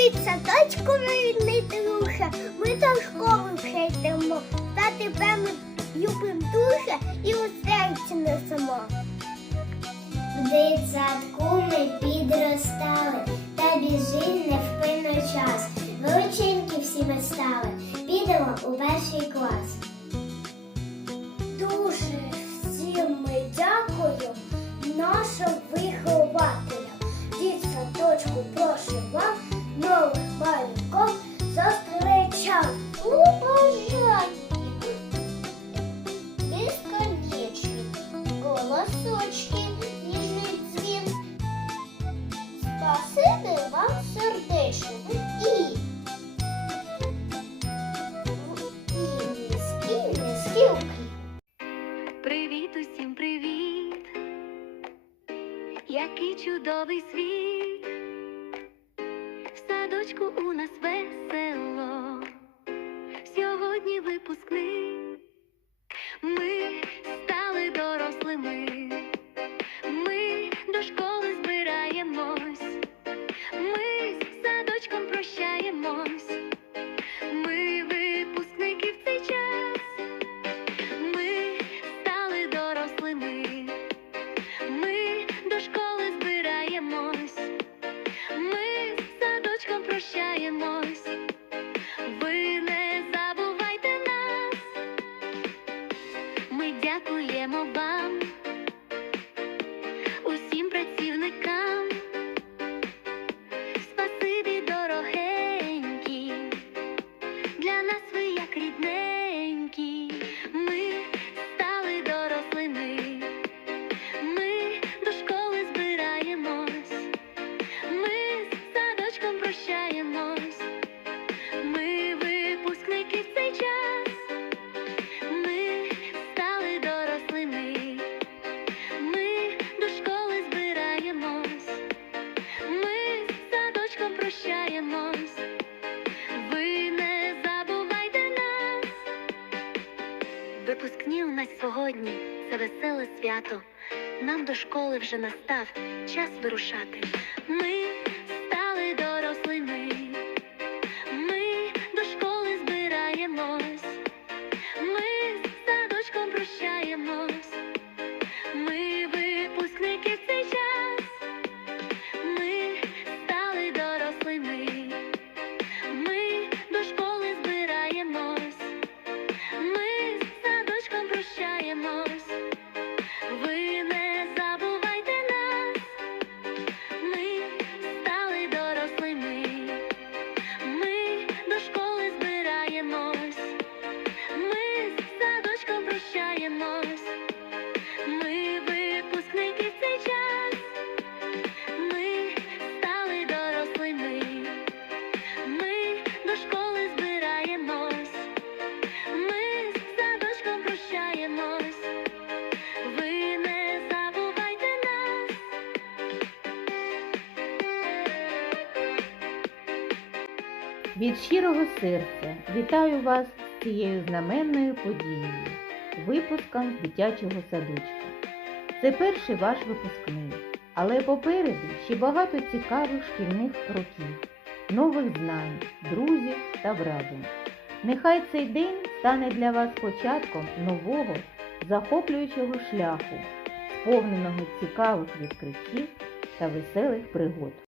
Ти садочку рідний друже, ми до школи вже. Та тебе ми любим дуже і у серці несемо. В дитсадку ми підростали, та біжить невпинно час. Величенькі всі ми стали, підемо у перший клас. Зустрічав. Уважайте! Безконечні голосочки ніжний дзвін. Спасибі вам сердечно і і низький, низький уклін. Привіт усім привіт! Який чудовий світ! Садочку у нас весело. Дякуємо вам, Випускні у нас сьогодні це веселе свято. Нам до школи вже настав час вирушати. Ми Від щирого серця вітаю вас з цією знаменною подією, випуском дитячого садочка. Це перший ваш випускний, але попереду ще багато цікавих шкільних років, нових знань, друзів та вражень. Нехай цей день стане для вас початком нового, захоплюючого шляху, сповненого цікавих відкриттів та веселих пригод.